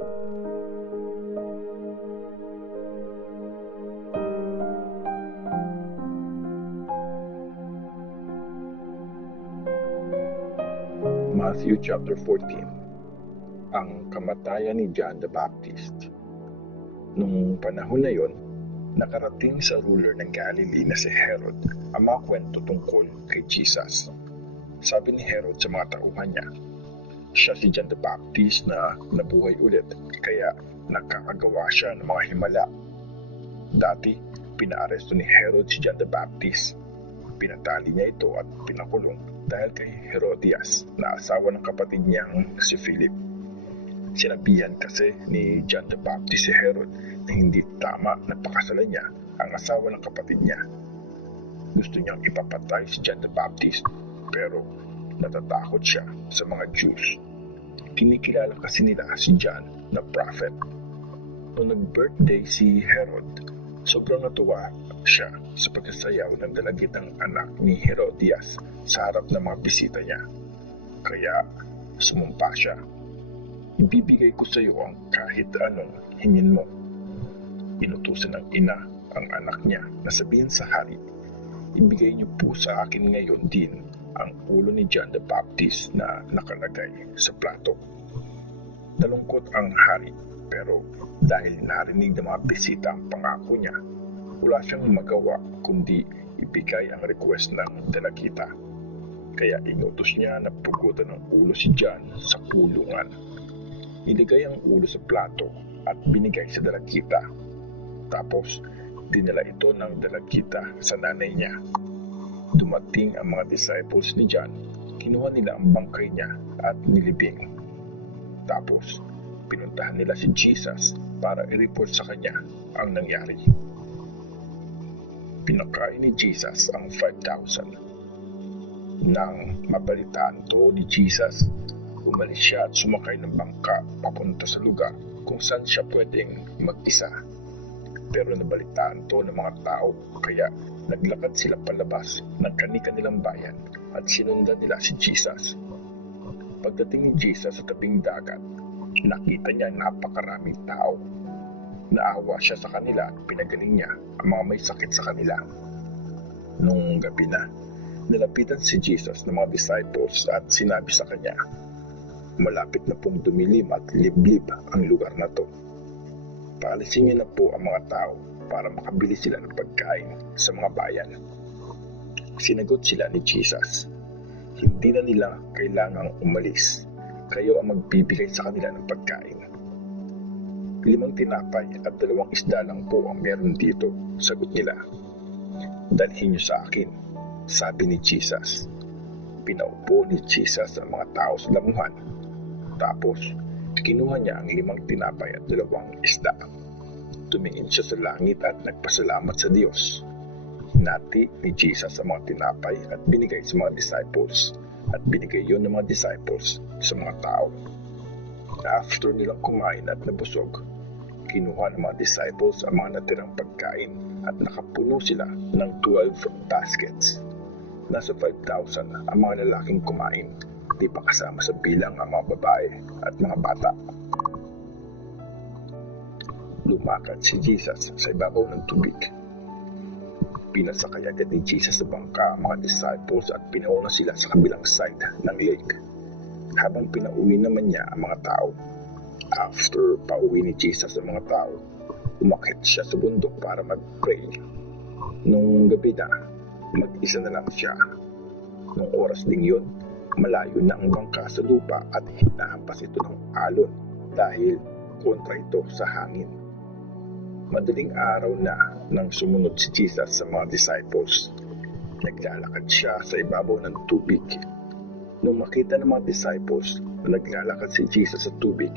Matthew chapter 14. Ang kamatayan ni John the Baptist. Nung panahon na yon, nakarating sa ruler ng Galilee na si Herod ang mga kwento tungkol kay Jesus. Sabi ni Herod sa mga tauhan niya, siya si John the Baptist na nabuhay ulit, kaya nakakagawa siya ng mga himala. Dati, pinaaresto ni Herod si John the Baptist. Pinatali niya ito at pinakulong dahil kay Herodias na asawa ng kapatid niyang si Philip. Sinabihan kasi ni John the Baptist si Herod na hindi tama na pakasalan niya ang asawa ng kapatid niya. Gusto niyang ipapatay si John the Baptist pero natatakot siya sa mga Jews. Kinikilala kasi nila si John na prophet. Noong nag-birthday si Herod, sobrang natuwa siya sa pagsasayaw ng dalagitang anak ni Herodias sa harap ng mga bisita niya. Kaya sumumpa siya. Ibibigay ko sa iyo ang kahit anong hingin mo. Inutusan ng ina ang anak niya na sabihin sa hari, ibigay niyo po sa akin ngayon din ang ulo ni John the Baptist na nakalagay sa plato. Nalungkot ang hari pero dahil narinig ng mga bisita ang pangako niya, wala siyang magawa kundi ibigay ang request ng dalagita. Kaya inutos niya na pugutan ng ulo si John sa kulungan. Iligay ang ulo sa plato at binigay sa dalagita. Tapos dinala ito ng dalagita sa nanay niya. Dumating ang mga disciples ni John, kinuha nila ang bangkay niya at nilibing. Tapos pinuntahan nila si Jesus para i-report sa kanya ang nangyari. Pinakain ni Jesus ang 5,000. Nang mabalitaan to ni Jesus, umalis siya at sumakay ng bangka papunta sa lugar kung saan siya pwedeng mag-isa. Pero nabalitaan to ng mga tao kaya naglakad sila palabas ng kani-kanilang bayan at sinundan nila si Jesus. Pagdating ni Jesus sa tabing dagat, nakita niya napakaraming tao. Naawa siya sa kanila at pinagaling niya ang mga may sakit sa kanila. Nung gabi na, nilapitan si Jesus ng mga disciples at sinabi sa kanya, malapit na pong dumilim at liblib ang lugar na to. Paalisin niyo na po ang mga tao para makabili sila ng pagkain sa mga bayan. Sinagot sila ni Jesus, hindi na nila kailangang umalis. Kayo ang magbibigay sa kanila ng pagkain. 5 tinapay at 2 isda lang po ang meron dito, sagot nila. Dalhin niyo sa akin, sabi ni Jesus. Pinaupo ni Jesus ang mga tao sa damuhan. Tapos, kinuha niya ang 5 tinapay at 2 isda. Tumingin siya sa langit at nagpasalamat sa Diyos. Hinati ni Jesus ang mga tinapay at binigay sa mga disciples. At binigay yun ng mga disciples sa mga tao. After nilang kumain at nabusog, kinuha ng mga disciples ang mga natirang pagkain at nakapuno sila ng 12 baskets. Nasa 5,000 ang mga lalaking kumain, di pa kasama sa bilang ang mga babae at mga bata. Lumakad si Jesus sa ibabaw ng tubig. Pinasakay agad ni Jesus sa bangka ang mga disciples at pinauna sila sa kabilang side ng lake. Habang pinauwi naman niya ang mga tao. After pauwi ni Jesus ang mga tao, umakyat siya sa bundok para mag-pray. Nung gabi na, mag-isa na lang siya. Nung oras ding yun, malayo na ang bangka sa lupa at hinahampas ito ng alon dahil kontra ito sa hangin. Madaling araw na nang sumunod si Jesus sa mga disciples. Naglalakad siya sa ibabaw ng tubig. Nung makita ng mga disciples na naglalakad si Jesus sa tubig,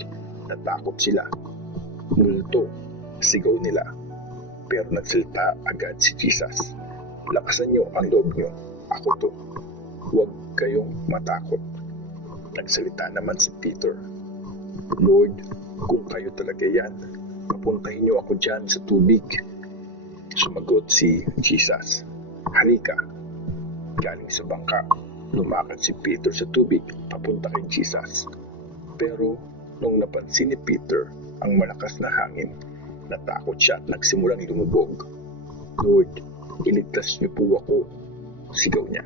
natakot sila. Multo, sigaw nila. Pero nagsalita agad si Jesus. Lakasan niyo ang loob niyo. Ako to. Huwag kayong matakot. Nagsalita naman si Peter. Lord, kung kayo talaga yan, papuntahin niyo ako dyan sa tubig. Sumagot si Jesus. Halika. Galing sa bangka, lumakad si Peter sa tubig papunta kay Jesus. Pero Nung napansin ni Peter ang malakas na hangin, natakot siya at nagsimulang lumubog. "Lord, iligtas niyo po ako," sigaw niya.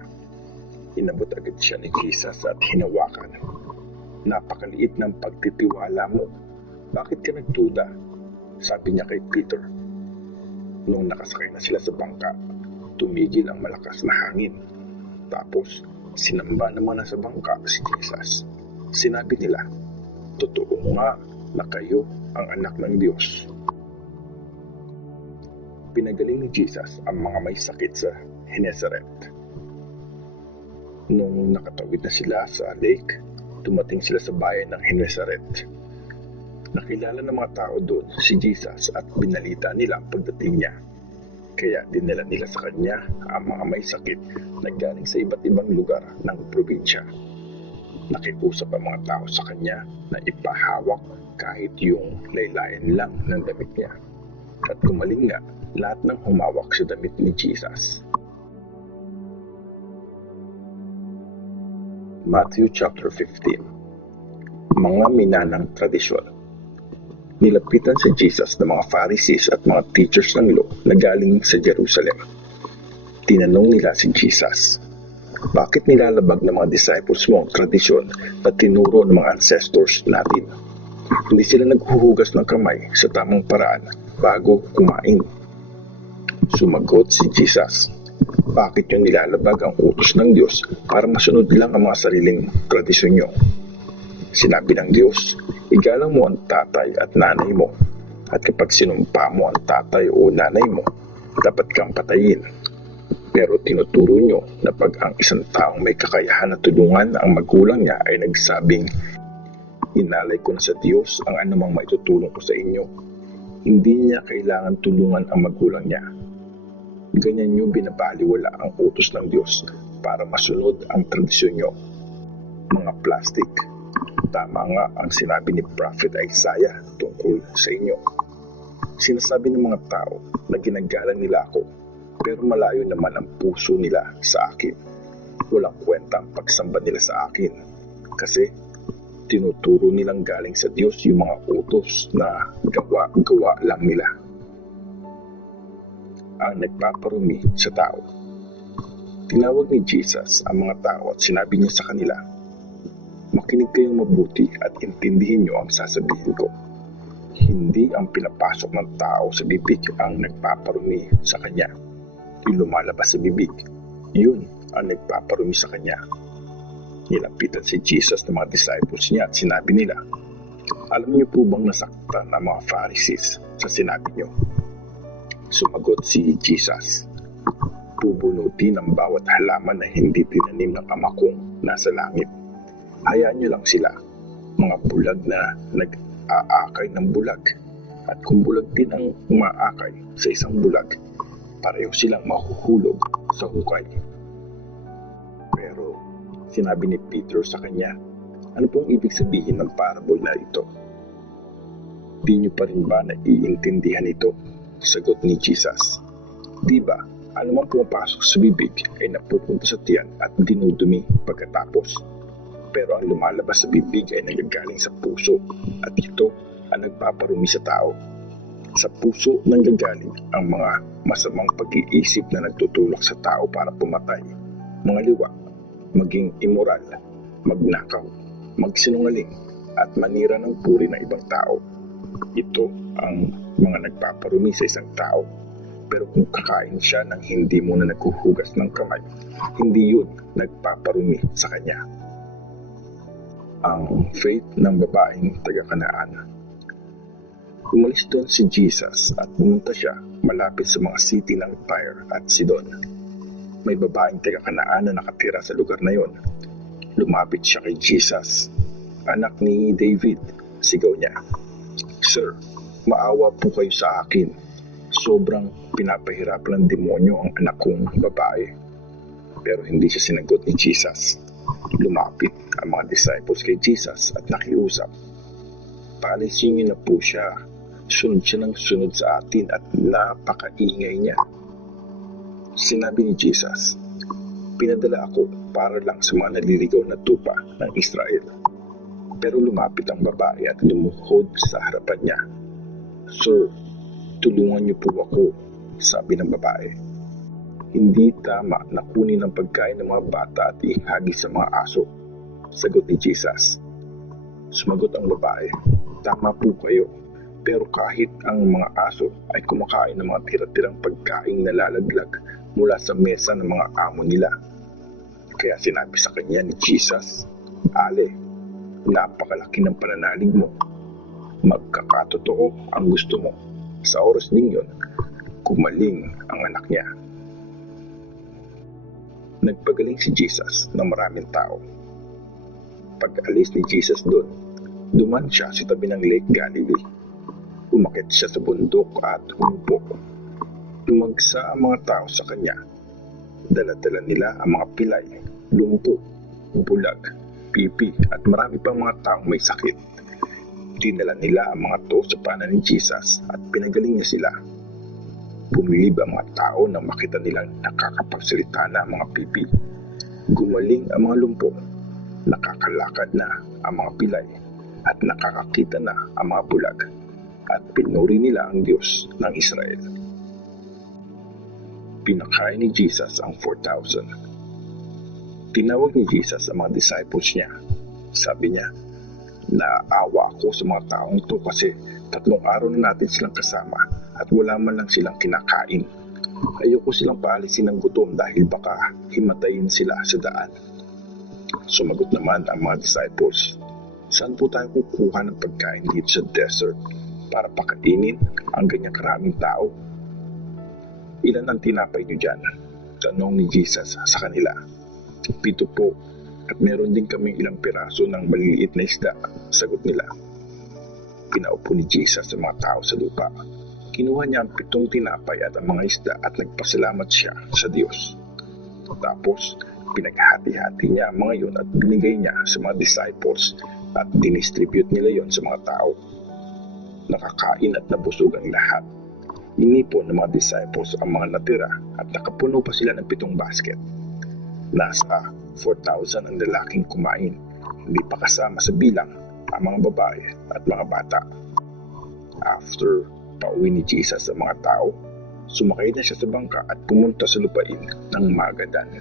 Inabot agad siya ni Jesus at hinawakan. "Napakaliit ng pagtitiwala mo. Bakit ka nagduda?" sabi niya kay Peter. Nung nakasakay na sila sa bangka, tumigil ang malakas na hangin. Tapos, sinamba ng mga nasa bangka si Jesus. Sinabi nila, "Totoo nga na kayo ang anak ng Diyos." Pinagaling ni Jesus ang mga may sakit sa Gennesaret. Nung nakatawid na sila sa lake, dumating sila sa bayan ng Gennesaret. Nakilala ng mga tao doon si Jesus at binalita nila ang pagdating niya. Kaya dinala nila sa kanya ang mga may sakit na galing sa iba't ibang lugar ng probinsya. Nakikusap ang mga tao sa kanya na ipahawak kahit yung laylayan lang ng damit niya. At gumaling nga lahat ng humawak sa damit ni Jesus. Matthew chapter 15. Mga minanang tradisyon. Nilapitan si Jesus ng mga Pharisees at mga teachers ng law na galing sa Jerusalem. Tinanong nila si Jesus, "Bakit nilalabag ng mga disciples mo ang tradisyon na tinuro ng mga ancestors natin? Hindi sila naghuhugas ng kamay sa tamang paraan bago kumain." Sumagot si Jesus, "Bakit yung nilalabag ang utos ng Diyos para masunod lang ang mga sariling tradisyon nyo? Sinabi ng Diyos, igalang mo ang tatay at nanay mo, at kapag sinumpa mo ang tatay o nanay mo, dapat kang patayin. Pero tinuturo nyo na pag ang isang taong may kakayahan na tulungan ang magulang niya ay nagsabing, 'Inalay ko na sa Diyos ang anumang maitutulong ko sa inyo,' hindi niya kailangan tulungan ang magulang niya. Ganyan nyo binabaliwala ang utos ng Diyos para masunod ang tradisyon nyo. Mga plastic, tama nga ang sinabi ni Prophet Isaiah tungkol sa inyo. Sinasabi ng mga tao na ginagalang nila ako, pero malayo naman ang puso nila sa akin. Walang kwenta ang pagsamba nila sa akin, kasi tinuturo nilang galing sa Diyos yung mga utos na gawa lang nila." Ang nagpaparumi sa tao. Tinawag ni Jesus ang mga tao at sinabi niya sa kanila, "Makinig kayong mabuti at intindihin niyo ang sasabihin ko. Hindi ang pinapasok ng tao sa bibig ang nagpaparumi sa kanya. Yung lumalabas sa bibig, yun ang nagpaparumi sa kanya." Nilapitan si Jesus ng mga disciples niya at sinabi nila, "Alam niyo po bang nasaktan ang mga Pharisees sa sinabi niyo?" Sumagot si Jesus, "Bubunutin ang bawat halaman na hindi tinanim ng Ama kong nasa langit. Hayaan niyo lang sila, mga bulag na nag-aakay ng bulag. At kung bulag din ang umaakay sa isang bulag, pareho silang mahuhulog sa hukay." Pero sinabi ni Peter sa kanya, "Ano pong ibig sabihin ng parable na ito? Di niyo pa rin ba naiintindihan ito?" Sagot ni Jesus, "Di ba, anumang pumapasok sa bibig ay napupunta sa tiyan at dinudumi pagkatapos. Pero ang lumalabas sa bibig ay nagagaling sa puso, at ito ang nagpaparumi sa tao. Sa puso nanggagaling ang mga masamang pag-iisip na nagtutulak sa tao para pumatay, mga liwa, maging immoral, magnakaw, magsinungaling, at manira ng puri ng ibang tao. Ito ang mga nagpaparumi sa isang tao. Pero kung kakain siya ng hindi muna naghuhugas ng kamay, hindi yun nagpaparumi sa kanya." Ang faith ng babaeng taga-Kanaan. Umalis doon si Jesus at pumunta siya malapit sa mga city ng Tyre at Sidon. May babaeng taga-Kanaan na nakatira sa lugar na yon. Lumapit siya kay Jesus. "Anak ni David," sigaw niya, "Sir, maawa po kayo sa akin. Sobrang pinapahirapan ng demonyo ang anak kong babae." Pero hindi siya sinagot ni Jesus. Lumapit ang mga disciples kay Jesus at nakiusap, "Paalisin niyo na po siya. Sunod siya ng sunod sa atin at napakaingay niya." Sinabi ni Jesus, "Pinadala ako para lang sa mga naliligaw na tupa ng Israel." Pero lumapit ang babae at lumuhod sa harapan niya. "Sir, tulungan niyo po ako," sabi ng babae. "Hindi tama na kunin ang pagkain ng mga bata at ihagi sa mga aso," sagot ni Jesus. Sumagot ang babae, "Tama po kayo, pero kahit ang mga aso ay kumakain ng mga tira-tirang pagkaing nalalaglag mula sa mesa ng mga amo nila." Kaya sinabi sa kanya ni Jesus, "Ale, napakalaki ng pananalig mo. Magkakatotoo ang gusto mo." Sa oras ding yun, gumaling ang anak niya. Nagpagaling si Jesus ng maraming tao. Pag-alis ni Jesus doon, duman siya sa tabi ng Lake Galilee. Umakyat siya sa bundok at umupo. Tumagsa ang mga tao sa kanya. Dala-dala nila ang mga pilay, lumpo, bulag, pipi at marami pang mga taong may sakit. Dinala nila ang mga to sa paanan ni Jesus at pinagaling niya sila. Bumilib ang mga tao nang makita nilang nakakapagsalita na ang mga pipi. Gumaling ang mga lumpo, nakakalakad na ang mga pilay at nakakakita na ang mga bulag, at pinuri nila ang Diyos ng Israel. Pinakain ni Jesus ang 4,000. Tinawag ni Jesus ang mga disciples niya. Sabi niya, "Naawa ako sa mga taong to kasi 3 araw na natin silang kasama at wala man lang silang kinakain. Ayoko silang paalisin ng gutom dahil baka himatayin sila sa daan." Sumagot naman ang mga disciples, "Saan po tayo kukuha ng pagkain dito sa desert para pakainin ang ganyang karaming tao?" "Ilan ang tinapay niyo dyan?" tanong ni Jesus sa kanila. "7 po, at meron din kaming ilang piraso ng maliliit na isda," sagot nila. Pinaupo ni Jesus sa mga tao sa lupa. Kinuha niya ang 7 tinapay at ang mga isda at nagpasalamat siya sa Diyos. Tapos, pinaghati-hati niya ang mga yun at binigay niya sa mga disciples at dinistribute nila yon sa mga tao. Nakakain at nabusog ang lahat. Inipon ng mga disciples ang mga natira at nakapuno pa sila ng 7 basket. Nasa 4,000 ang lalaking kumain, hindi pa kasama sa bilang ang mga babae at mga bata. After pauwi ni Jesus sa mga tao, sumakay na siya sa bangka at pumunta sa lupain ng Magadan.